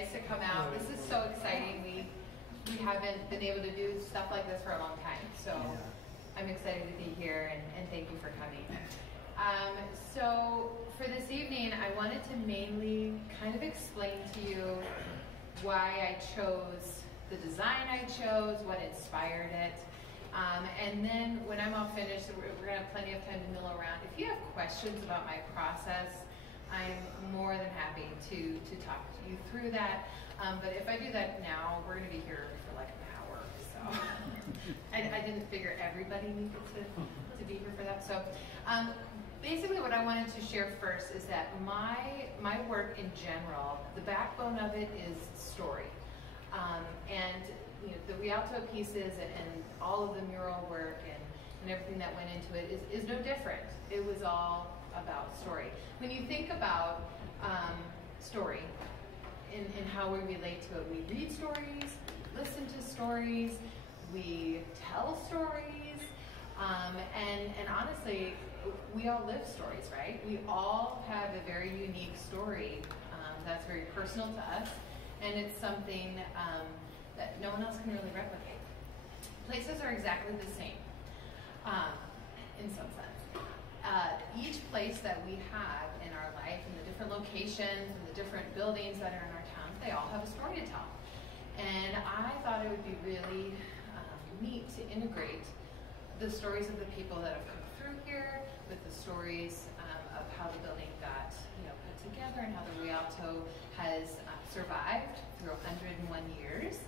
guys to come out. This is so exciting. We haven't been able to do stuff like this for a long time, so I'm excited to be here, and thank you for coming. So for this evening, I wanted to mainly kind of explain to you why I chose the design I chose, what inspired it. And then when I'm all finished, we're going to have plenty of time to mill around. If you have questions about my process, I'm more than happy to talk to you through that. But if I do that now, we're going to be here for like an hour. So I didn't figure everybody needed to be here for that. So basically what I wanted to share first is that my work in general, the backbone of it is story. And you know, the Rialto pieces and all of the mural work and everything that went into it is no different. It was all about story. When you think about story and how we relate to it, we read stories, we listen to stories, we tell stories, and honestly, we all live stories, right? We all have a very unique story that's very personal to us, and it's something that no one else can really replicate. Places are exactly the same, in some sense. Each place that we have in our life, and the different locations and the different buildings that are in our towns, they all have a story to tell. And I thought it would be really neat to integrate the stories of the people that have come through here with the stories of how the building got put together and how the Rialto has survived through 101 years.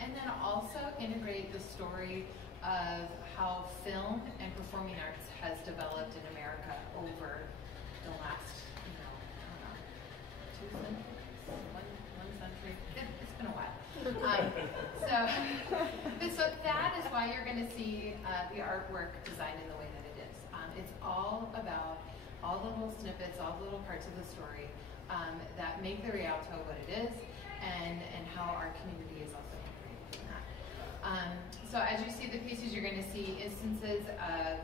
And then also integrate the story of how film and performing arts has developed in America over the last, I don't know, 2 centuries, one century. It's been a while. So that is why you're going to see the artwork designed in the way that it is. It's all about all the little snippets, all the little parts of the story that make the Rialto what it is, and how our community is also integrated in that. So as you see the pieces, you're going to see instances of,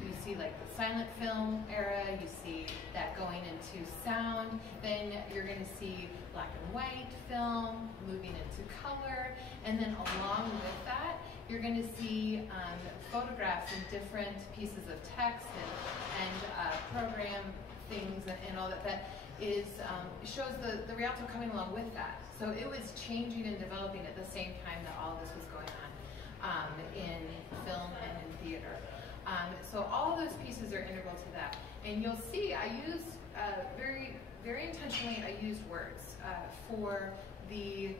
you see like the silent film era, you see that going into sound, then you're going to see black and white film moving into color, and then along with that, you're going to see photographs and different pieces of text and program things and all that is shows the Rialto coming along with that. So it was changing and developing at the same time that all of this was going on in film and in theater. So all of those pieces are integral to that. And you'll see I use very, very intentionally, I use words for the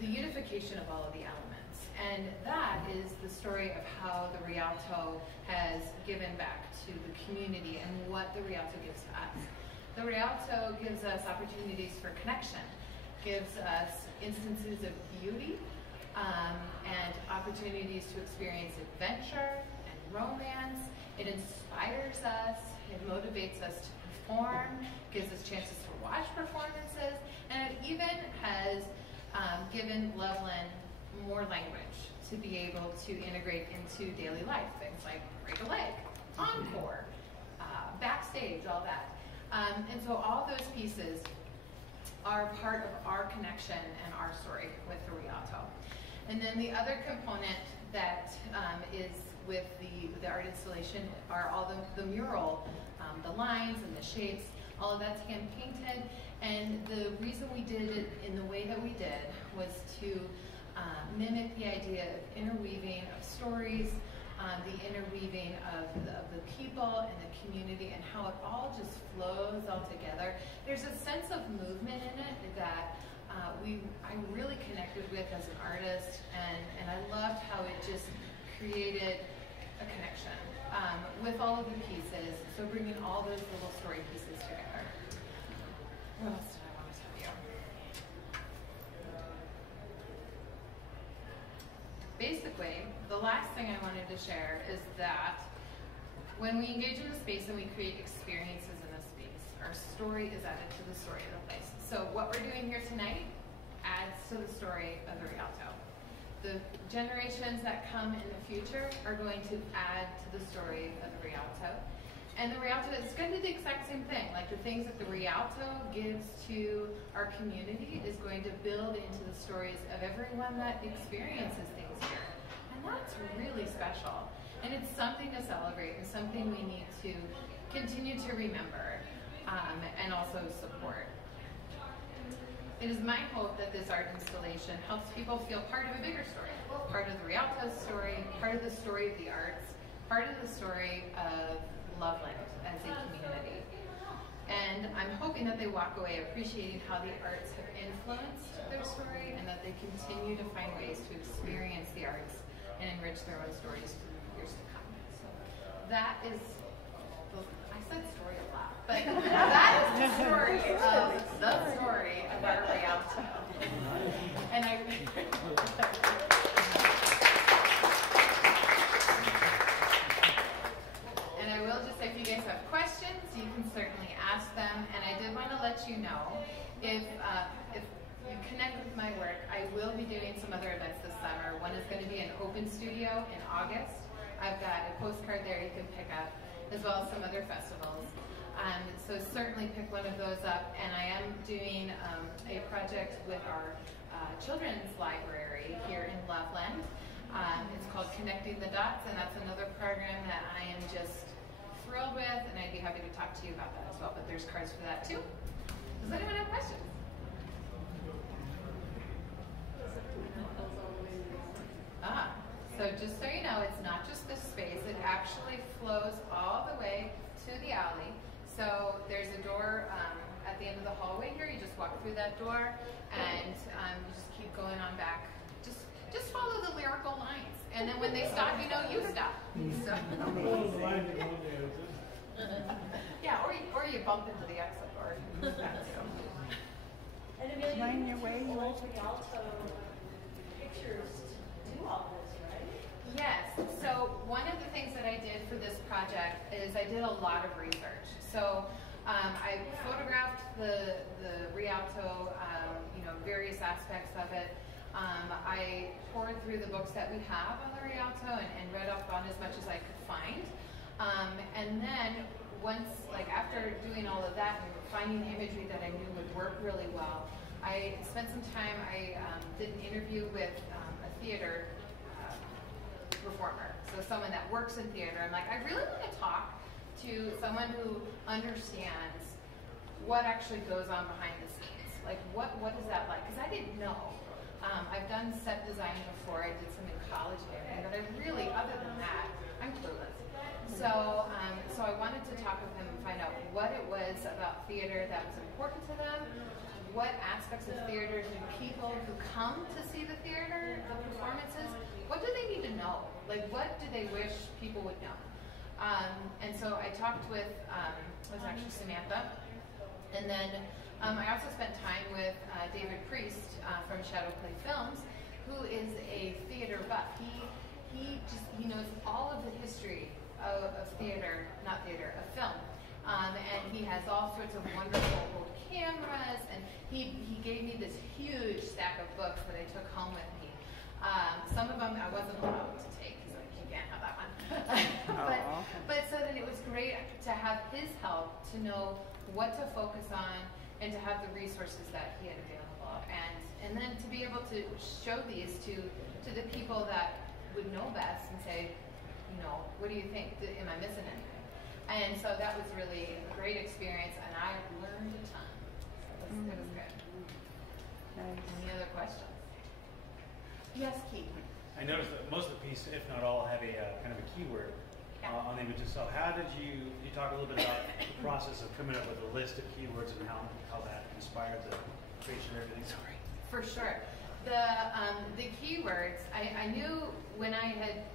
unification of all of the elements. And that is the story of how the Rialto has given back to the community and what the Rialto gives to us. The Rialto gives us opportunities for connection, gives us instances of beauty and opportunities to experience adventure and romance. It inspires us, it motivates us to perform, gives us chances to watch performances, and it even has given Loveland more language to be able to integrate into daily life. Things like break a leg, encore, backstage, all that. And so all those pieces are part of our connection and our story with the Rialto. And then the other component that is with the art installation are all the mural, the lines and the shapes, all of that's hand painted. And the reason we did it in the way that we did was to mimic the idea of interweaving of stories, the interweaving of the people and the community, and how it all just flows all together. There's a sense of movement in it that I really connected with as an artist, and I loved how it just created a connection with all of the pieces, so bringing all those little story pieces together. What else did I want to tell you? Basically, the last thing I wanted to share is that when we engage in a space and we create experiences in a space, our story is added to the story of the place. So what we're doing here tonight adds to the story of the Rialto. The generations that come in the future are going to add to the story of the Rialto. And the Rialto is going to do the exact same thing. Like the things that the Rialto gives to our community is going to build into the stories of everyone that experiences things here. And that's really special. And it's something to celebrate and something we need to continue to remember and also support. It is my hope that this art installation helps people feel part of a bigger story, part of the Rialto story, part of the story of the arts, part of the story of Loveland as a community. And I'm hoping that they walk away appreciating how the arts have influenced their story and that they continue to find ways to experience the arts and enrich their own stories for years to come. So that is, I said story a lot, but that is the story of our Rialto. And I will just say, if you guys have questions, you can certainly ask them. And I did want to let you know, if you connect with my work, I will be doing some other events this summer. One is going to be an open studio in August. I've got a postcard there you can pick up, as well as some other festivals. So certainly pick one of those up. And I am doing a project with our children's library here in Loveland. It's called Connecting the Dots, and that's another program that I am just thrilled with, and I'd be happy to talk to you about that as well. But there's cards for that too. Does anyone have questions? So just so you know, it's not just this space. It actually flows all the way to the alley. So there's a door at the end of the hallway here. You just walk through that door, and you just keep going on back. Just follow the lyrical lines, and then when they stop, you know you stop. So. Yeah, or you bump into the exit door. And Amelia, Find your way. old Rialto pictures to do all this, right? Yes. So one of the things that I did for this project is I did a lot of research. So I photographed the Rialto, various aspects of it. I poured through the books that we have on the Rialto and read up on as much as I could find. And then once, after doing all of that and finding imagery that I knew would work really well, I spent some time, I did an interview with a theater performer, so someone that works in theater. I'm like, I really want to talk to someone who understands what actually goes on behind the scenes. Like, what is that like? Because I didn't know. I've done set design before. I did some in college and everything, but I really, other than that, I'm clueless. So, so I wanted to talk with him and find out what it was about theater that was important to them. What aspects of theater do people who come to see the theater, the performances, what do they need to know? Like, what do they wish people would know? And so I talked with, it was actually Samantha, and then I also spent time with David Priest from Shadow Play Films, who is a theater buff. He knows all of the history of theater, not theater, of film. And he has all sorts of wonderful old cameras, and he gave me this huge stack of books that I took home with me. Some of them I wasn't allowed to take, because like, you can't have that one. but so then it was great to have his help to know what to focus on and to have the resources that he had available. And then to be able to show these to the people that would know best and say, what do you think? Am I missing anything? And so that was really a great experience, and I learned a ton. It was good. Nice. Any other questions? Yes, Keith. I noticed that most of the piece, if not all, have a kind of a keyword on the images. So how did you talk a little bit about the process of coming up with a list of keywords and how that inspired the creation of everything? Sorry. For sure. The keywords, I knew when I had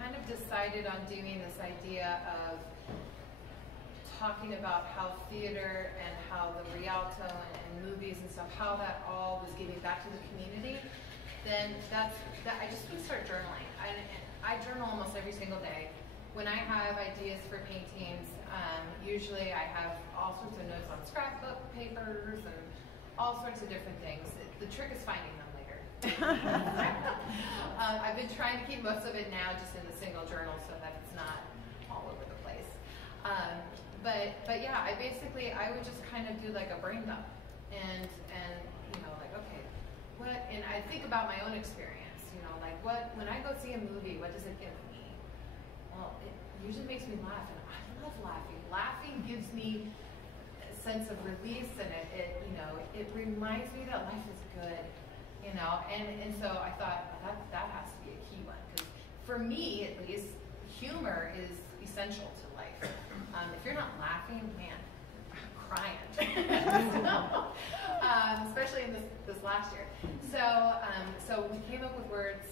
kind of decided on doing this idea of talking about how theater and how the Rialto and movies and stuff, how that all was giving back to the community, then I just would start journaling. I journal almost every single day. When I have ideas for paintings, usually I have all sorts of notes on scrapbook papers and all sorts of different things. The trick is finding them later. I've been trying to keep most of it now just in the single journal so that it's not all over the place. But yeah, I would just kind of do like a brain dump, and like, okay, what, and I think about my own experience, like when I go see a movie, what does it give me? Well, it usually makes me laugh, and I love laughing. Laughing gives me a sense of release, and it reminds me that life is good, and so I thought that has to be a key one, because for me at least, humor is essential to life. If you're not laughing, man, I'm crying. Especially in this last year. So we came up with words.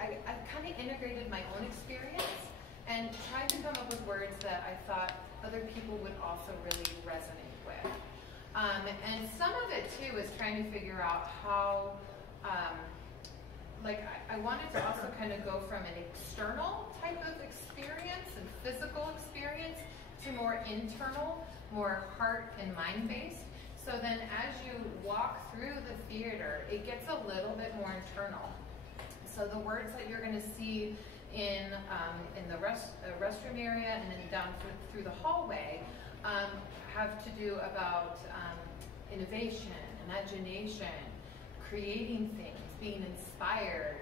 I kind of integrated my own experience and tried to come up with words that I thought other people would also really resonate with. And some of it too is trying to figure out how. I wanted to also kind of go from an external type of experience and physical experience to more internal, more heart and mind based. So then as you walk through the theater, it gets a little bit more internal. So the words that you're going to see in the restroom area and then down through the hallway have to do about innovation, imagination, creating things, being inspired,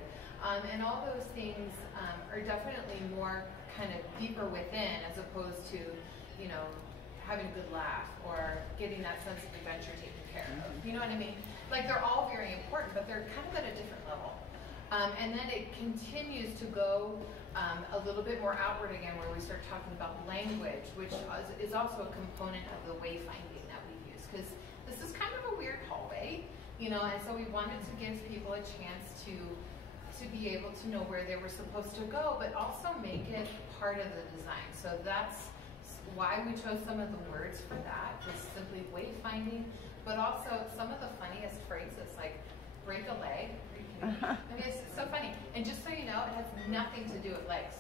and all those things are definitely more kind of deeper within, as opposed to, having a good laugh or getting that sense of adventure taken care of. You know what I mean? Like, they're all very important, but they're kind of at a different level. And then it continues to go a little bit more outward again, where we start talking about language, which is also a component of the wayfinding that we use, because this is kind of a weird hallway. And so we wanted to give people a chance to be able to know where they were supposed to go, but also make it part of the design. So that's why we chose some of the words for that, just simply wayfinding, but also some of the funniest phrases, like break a leg. I mean, it's so funny. And just so you know, it has nothing to do with legs.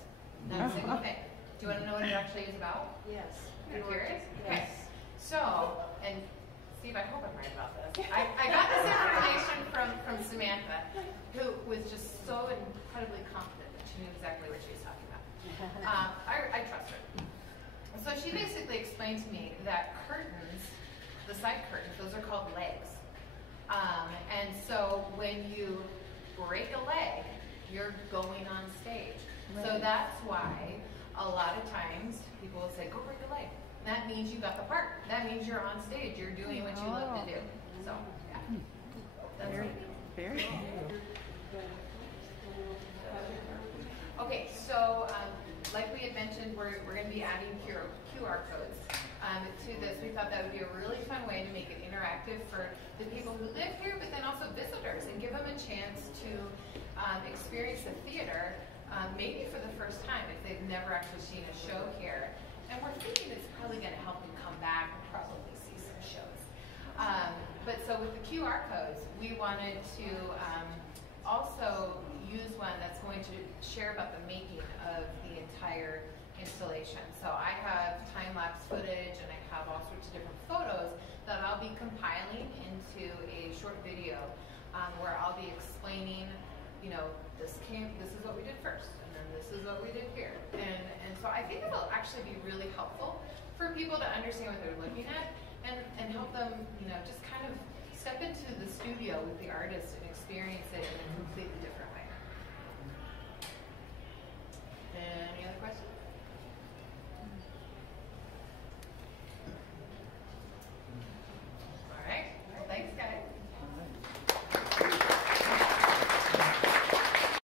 Not a single thing. Do you want to know what it actually is about? Yes. You're curious? Yes. Okay. So, and Steve, I hope I'm right about this. I got this information from Samantha, who was just so incredibly confident that she knew exactly what she was talking about. I trust her. So she basically explained to me that curtains, the side curtains, those are called legs. And so when you break a leg, you're going on stage. Right. So that's why a lot of times people will say, go break a leg. That means you got the part. That means you're on stage. You're doing what you love to do. So, yeah. That's Very. Okay, so like we had mentioned, we're going to be adding QR codes to this. We thought that would be a really fun way to make it interactive for the people who live here, but then also visitors, and give them a chance to experience the theater, maybe for the first time if they've never actually seen a show here. And we're thinking it's probably going to help them come back and probably see some shows. But so with the QR codes, we wanted to also use one that's going to share about the making of the entire installation. So I have time-lapse footage, and I have all sorts of different photos that I'll be compiling into a short video where I'll be explaining, this is what we did first, and then this is what we did here. And so I think it'll actually be really helpful for people to understand what they're looking at, and help them, just kind of step into the studio with the artist and experience it in a completely different way.